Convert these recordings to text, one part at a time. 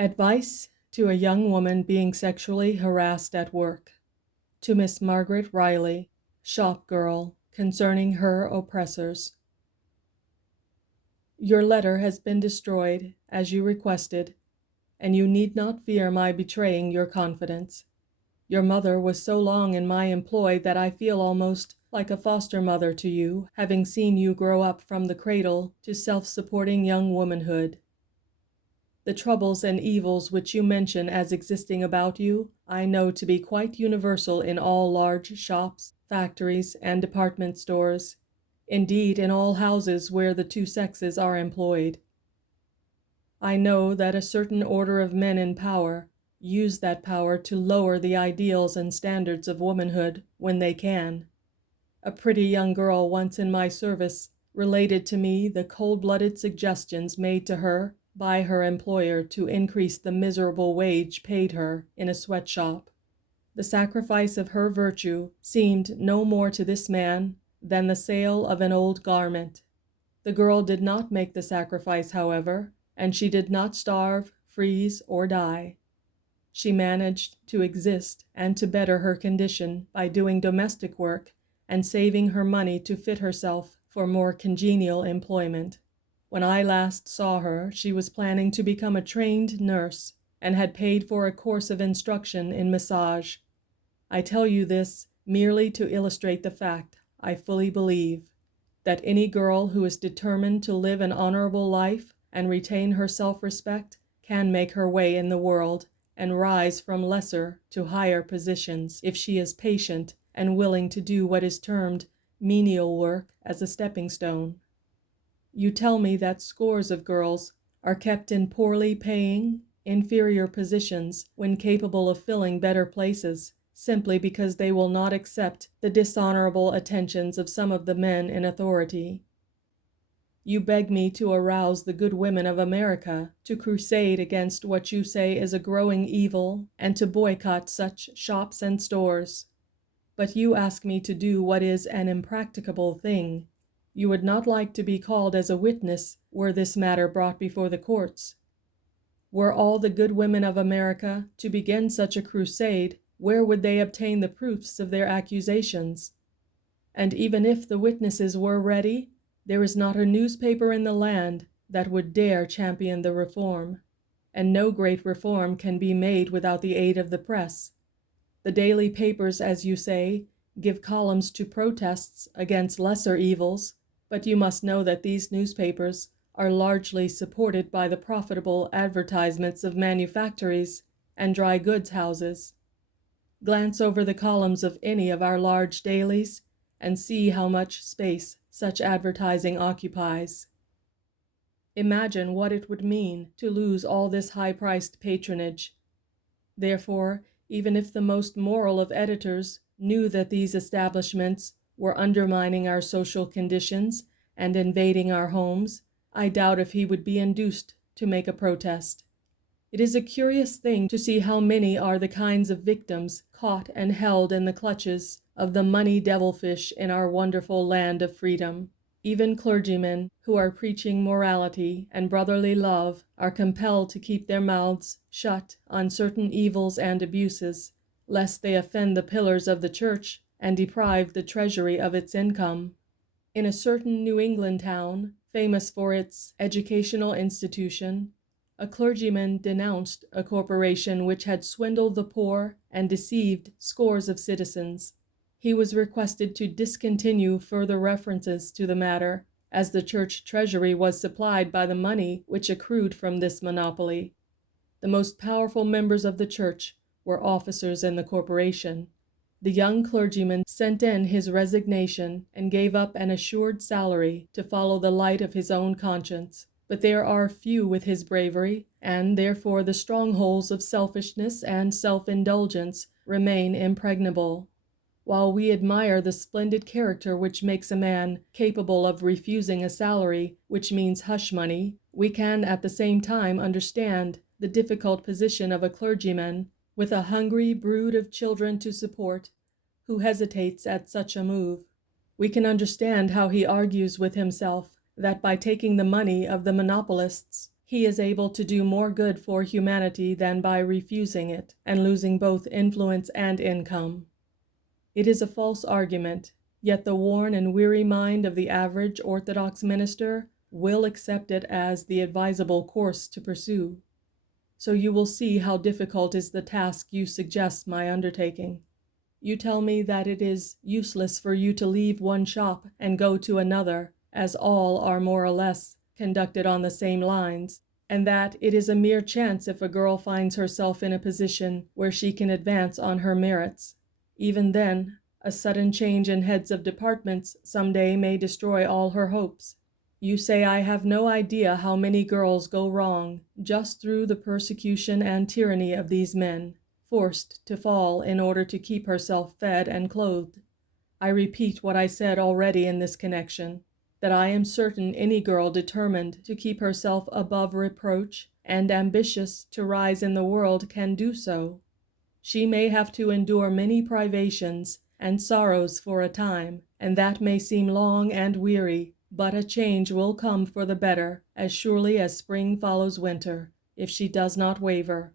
Advice to a young woman being sexually harassed at work. To Miss Margaret Riley, shop girl, concerning her oppressors. Your letter has been destroyed, as you requested, and you need not fear my betraying your confidence. Your mother was so long in my employ that I feel almost like a foster mother to you, having seen you grow up from the cradle to self-supporting young womanhood. The troubles and evils which you mention as existing about you, I know to be quite universal in all large shops, factories, and department stores, indeed in all houses where the two sexes are employed. I know that a certain order of men in power use that power to lower the ideals and standards of womanhood when they can. A pretty young girl once in my service related to me the cold-blooded suggestions made to her by her employer to increase the miserable wage paid her in a sweatshop. The sacrifice of her virtue seemed no more to this man than the sale of an old garment. The girl did not make the sacrifice, however, and she did not starve, freeze, or die. She managed to exist and to better her condition by doing domestic work and saving her money to fit herself for more congenial employment. When I last saw her, she was planning to become a trained nurse and had paid for a course of instruction in massage. I tell you this merely to illustrate the fact, I fully believe, that any girl who is determined to live an honorable life and retain her self-respect can make her way in the world and rise from lesser to higher positions if she is patient and willing to do what is termed menial work as a stepping stone. You tell me that scores of girls are kept in poorly paying, inferior positions when capable of filling better places, simply because they will not accept the dishonorable attentions of some of the men in authority. You beg me to arouse the good women of America to crusade against what you say is a growing evil and to boycott such shops and stores. But you ask me to do what is an impracticable thing. You would not like to be called as a witness were this matter brought before the courts. Were all the good women of America to begin such a crusade, where would they obtain the proofs of their accusations? And even if the witnesses were ready, there is not a newspaper in the land that would dare champion the reform, and no great reform can be made without the aid of the press. The daily papers, as you say, give columns to protests against lesser evils, but you must know that these newspapers are largely supported by the profitable advertisements of manufactories and dry goods houses. Glance over the columns of any of our large dailies and see how much space such advertising occupies. Imagine what it would mean to lose all this high-priced patronage. Therefore, even if the most moral of editors knew that these establishments were undermining our social conditions and invading our homes, I doubt if he would be induced to make a protest. It is a curious thing to see how many are the kinds of victims caught and held in the clutches of the money devilfish in our wonderful land of freedom. Even clergymen who are preaching morality and brotherly love are compelled to keep their mouths shut on certain evils and abuses, lest they offend the pillars of the church and deprive the treasury of its income. In a certain New England town, famous for its educational institution, a clergyman denounced a corporation which had swindled the poor and deceived scores of citizens. He was requested to discontinue further references to the matter, as the church treasury was supplied by the money which accrued from this monopoly. The most powerful members of the church were officers in the corporation. The young clergyman sent in his resignation and gave up an assured salary to follow the light of his own conscience. But there are few with his bravery, and therefore the strongholds of selfishness and self-indulgence remain impregnable. While we admire the splendid character which makes a man capable of refusing a salary which means hush money, we can at the same time understand the difficult position of a clergyman with a hungry brood of children to support, who hesitates at such a move. We can understand how he argues with himself that by taking the money of the monopolists, he is able to do more good for humanity than by refusing it and losing both influence and income. It is a false argument, yet the worn and weary mind of the average Orthodox minister will accept it as the advisable course to pursue. So you will see how difficult is the task you suggest my undertaking. You tell me that it is useless for you to leave one shop and go to another, as all are more or less conducted on the same lines, and that it is a mere chance if a girl finds herself in a position where she can advance on her merits. Even then, a sudden change in heads of departments some day may destroy all her hopes. You say I have no idea how many girls go wrong just through the persecution and tyranny of these men, forced to fall in order to keep herself fed and clothed. I repeat what I said already in this connection, that I am certain any girl determined to keep herself above reproach and ambitious to rise in the world can do so. She may have to endure many privations and sorrows for a time, and that may seem long and weary, but a change will come for the better as surely as spring follows winter, if she does not waver.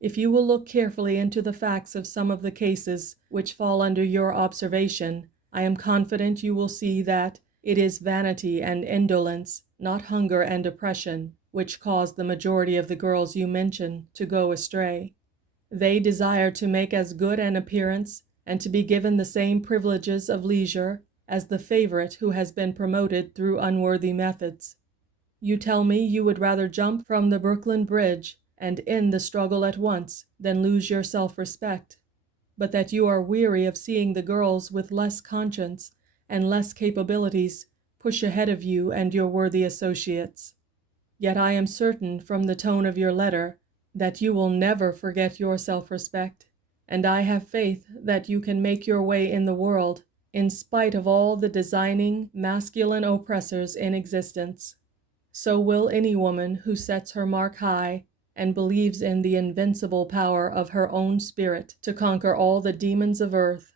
If you will look carefully into the facts of some of the cases which fall under your observation, I am confident you will see that it is vanity and indolence, not hunger and oppression, which cause the majority of the girls you mention to go astray. They desire to make as good an appearance and to be given the same privileges of leisure as the favorite who has been promoted through unworthy methods. You tell me you would rather jump from the Brooklyn Bridge and end the struggle at once than lose your self-respect, but that you are weary of seeing the girls with less conscience and less capabilities push ahead of you and your worthy associates. Yet I am certain from the tone of your letter that you will never forget your self-respect, and I have faith that you can make your way in the world in spite of all the designing, masculine oppressors in existence. So will any woman who sets her mark high and believes in the invincible power of her own spirit to conquer all the demons of earth.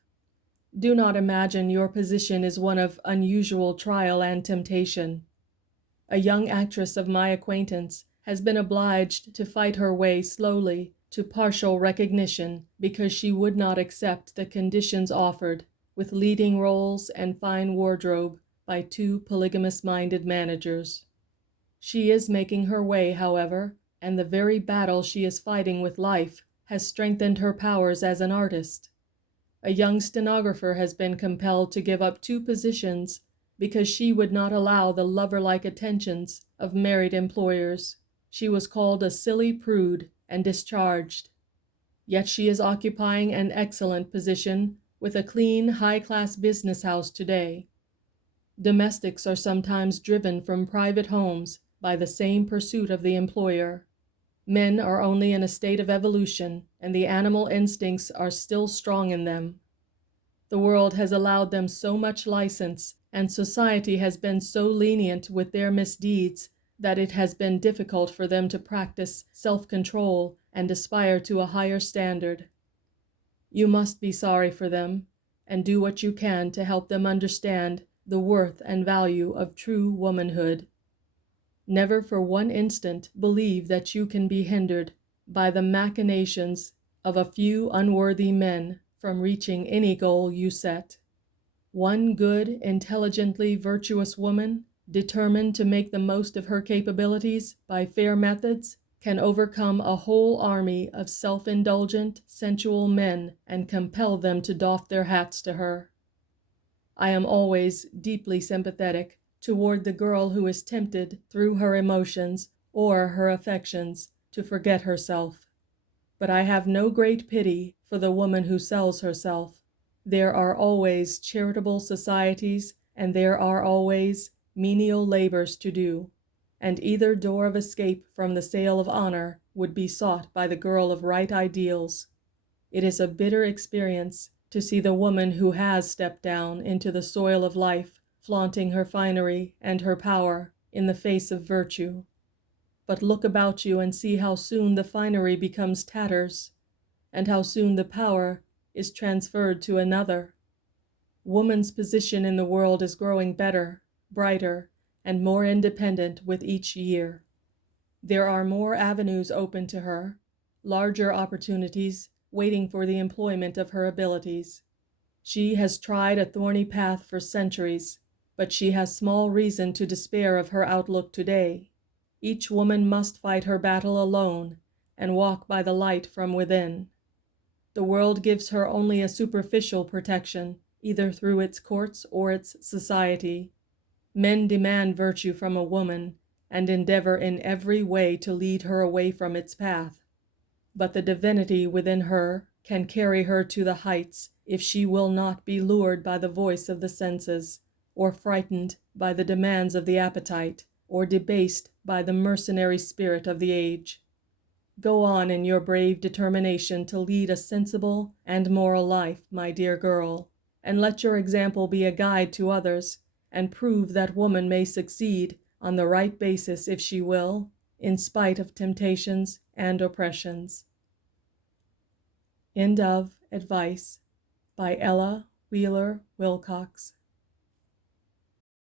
Do not imagine your position is one of unusual trial and temptation. A young actress of my acquaintance has been obliged to fight her way slowly to partial recognition because she would not accept the conditions offered, with leading roles and fine wardrobe, by two polygamous-minded managers. She is making her way, however, and the very battle she is fighting with life has strengthened her powers as an artist. A young stenographer has been compelled to give up 2 positions because she would not allow the lover-like attentions of married employers. She was called a silly prude and discharged. Yet she is occupying an excellent position with a clean, high-class business house today. Domestics are sometimes driven from private homes by the same pursuit of the employer. Men are only in a state of evolution, and the animal instincts are still strong in them. The world has allowed them so much license, and society has been so lenient with their misdeeds, that it has been difficult for them to practice self-control and aspire to a higher standard. You must be sorry for them, and do what you can to help them understand the worth and value of true womanhood. Never for one instant believe that you can be hindered by the machinations of a few unworthy men from reaching any goal you set. One good, intelligently virtuous woman, determined to make the most of her capabilities by fair methods, can overcome a whole army of self-indulgent, sensual men and compel them to doff their hats to her. I am always deeply sympathetic toward the girl who is tempted through her emotions or her affections to forget herself. But I have no great pity for the woman who sells herself. There are always charitable societies, and there are always menial labors to do, and either door of escape from the sale of honor would be sought by the girl of right ideals. It is a bitter experience to see the woman who has stepped down into the soil of life flaunting her finery and her power in the face of virtue. But look about you and see how soon the finery becomes tatters, and how soon the power is transferred to another. Woman's position in the world is growing better, brighter, and more independent with each year. There are more avenues open to her, larger opportunities waiting for the employment of her abilities. She has tried a thorny path for centuries, but she has small reason to despair of her outlook today. Each woman must fight her battle alone and walk by the light from within. The world gives her only a superficial protection, either through its courts or its society. Men demand virtue from a woman and endeavor in every way to lead her away from its path. But the divinity within her can carry her to the heights if she will not be lured by the voice of the senses, or frightened by the demands of the appetite, or debased by the mercenary spirit of the age. Go on in your brave determination to lead a sensible and moral life, my dear girl, and let your example be a guide to others, and prove that woman may succeed on the right basis if she will, in spite of temptations and oppressions. End of Advice by Ella Wheeler Wilcox.